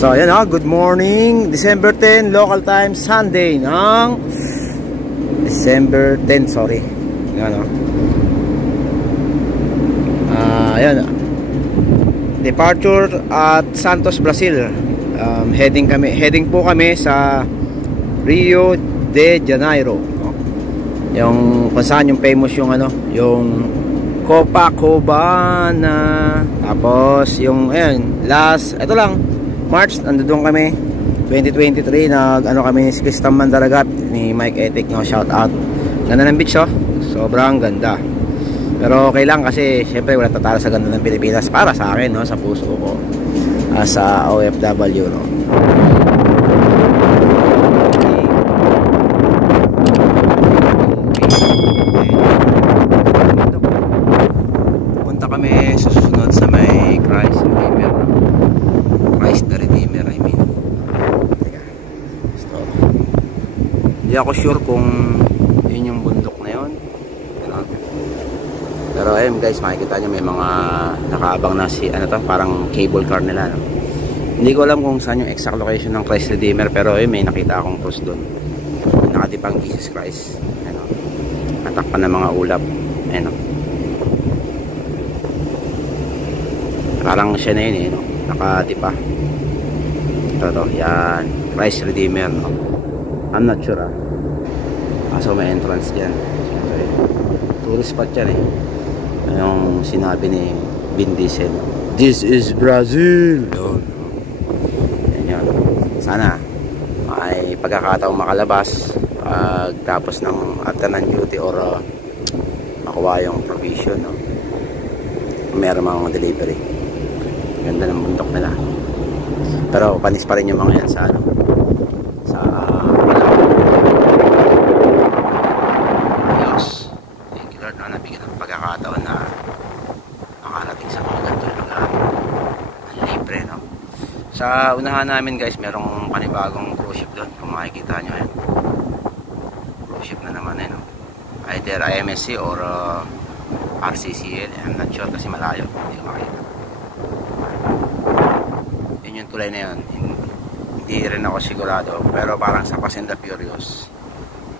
So ayan good morning, December 10, local time, Sunday ng December 10, sorry. Ayan ayan, departure at Santos, Brazil. Heading po kami sa Rio de Janeiro, no? Yung kung saan yung famous yung yung Copacabana. Tapos yung ito lang March, doon kami 2023, kami ni Kristan Mandaragat ni Mike Etik, no? Shout out. Ganda ng beach, sobrang ganda. Pero okay lang kasi syempre wala tatalo sa ganda ng Pilipinas para sa akin, no? Sa puso ko as a OFW, no? Punta kami susunod sa may Christ the Redeemer, I mean. So, hindi ako sure kung yun yung bundok na yun, pero ayun guys, makikita nyo may mga nakaabang na parang cable car nila, no? Hindi ko alam kung saan yung exact location ng Christ Redeemer, pero ayun, may nakita akong cross doon, nakatipang Jesus Christ, natakpan ng mga ulap, parang siya na yun, no? Nakatipa. Ito, yan, Christ Redeemer, no? I'm not sure, kaso may entrance dyan. Siyempre, tourist spot yan, yung sinabi ni Vin Diesel, this is Brazil. Yan. Sana may pagkakataong makalabas tapos ng after ng duty or makuha yung provision, no? Meron mga delivery. Ganda ng bundok nila, pero panis pa rin yung mga yan sa Diyos. Thank you Lord, na nabigyan ng pagkakataon na makarating sa mga ganitong lugar libre, no? Sa unahan namin guys, merong panibagong cruise ship doon, kung makikita nyo yan. Cruise ship na naman, no? Either IMSC or RCCL, I'm not sure kasi malayo, hindi ko makita. Yun yung tulay na yun, hindi rin ako sigurado, pero parang sa Fast and the Furious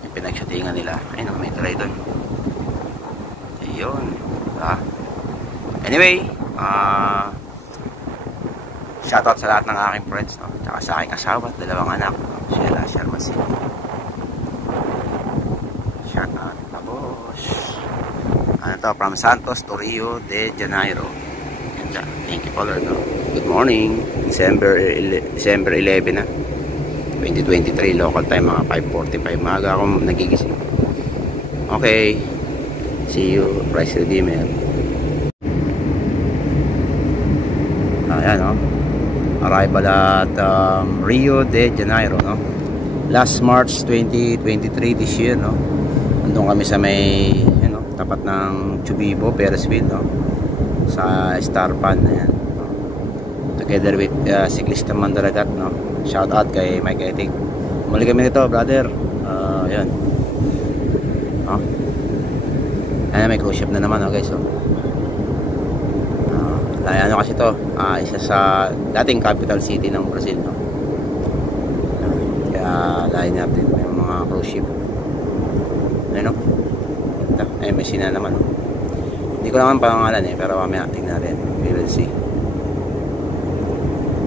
yung pinagshootingan nila. Ayun, may tulay doon. Ayun, anyway, shoutout sa lahat ng aking friends, no? Tsaka sa aking asawa at dalawang anak, Sheila Sharmasi. Shoutout, tapos from Santos to Rio de Janeiro. Thank you, Lord, no? Good morning, December 11 na 2023, local time, mga 5:45. Maaga akong nagigising. Okay, see you, Christ Redeemer. Ayan, no? Arrival at Rio de Janeiro, no? Last March 2023 this year, no? Andun kami sa may tapat ng Chubibo, Ferris wheel, no? Sa Star Pan, ayan, together with si Kristan Mandaragat, no? Shout out kay Mike Etik. Muli kami nito, brother. Ayan, ayan, may cruise ship na naman, guys, ano kasi to, isa sa dating capital city ng Brazil, no? Kaya layo natin may mga cruise ship, ano, MSC na naman, no? Hindi ko naman pangalan, pero mamaya tingnan natin, we will see.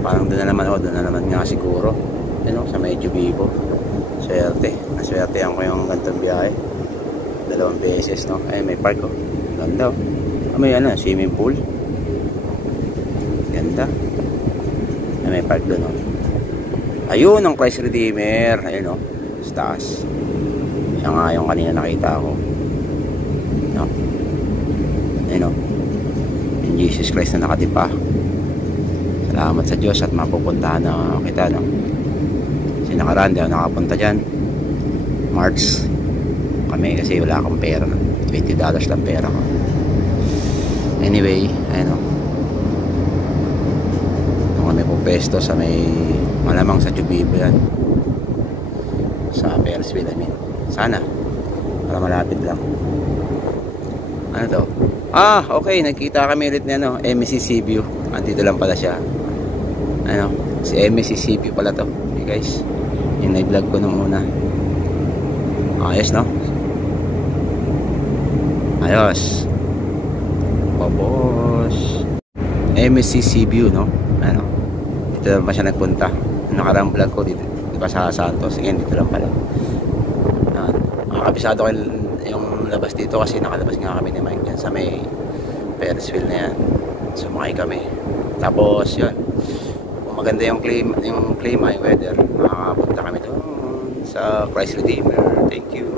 Parang doon na naman nga siguro, sa medyo Vivo. Naswertehan ko yung gantong biyahe 2 beses, no? May park, ganda, may swimming pool, ganda. May park doon, ayun ang Christ Redeemer, ayun, sa taas. Siya nga yung kanina nakita ko, no? Ayun, yung Jesus Christ na nakatipa. Salamat sa Diyos at mapupuntahan na kita, no? Kasi nakaraan, di ako nakapunta dyan. March kami kasi wala akong pera, $20 lang pera ko. Anyway, ayun, kami po pesto sa may malamang sa Chubibo yan, sa Ferris wheel, I mean. Sana para malapit lang. Ano to? Okay, nagkita kami ulit ni MSC Cebu. Andito lang pala siya. Si MSCCP pala to. Okay guys, yung na-vlog ko nung una. Ayos, no? Ayos. Babos. MSCC view, no? Ano? Dito naman siya nagpunta. Nakarang vlog ko dito, di ba sa Santos? Ngayon dito lang pala. Makakabisado ko yung labas dito kasi nakalabas nga kami ni Mike yan sa may Ferris wheel na yan. Sumakay kami. Tapos yun, kung maganda yung klima, yung weather, makakapunta kami doon sa Christ Redeemer. Thank you.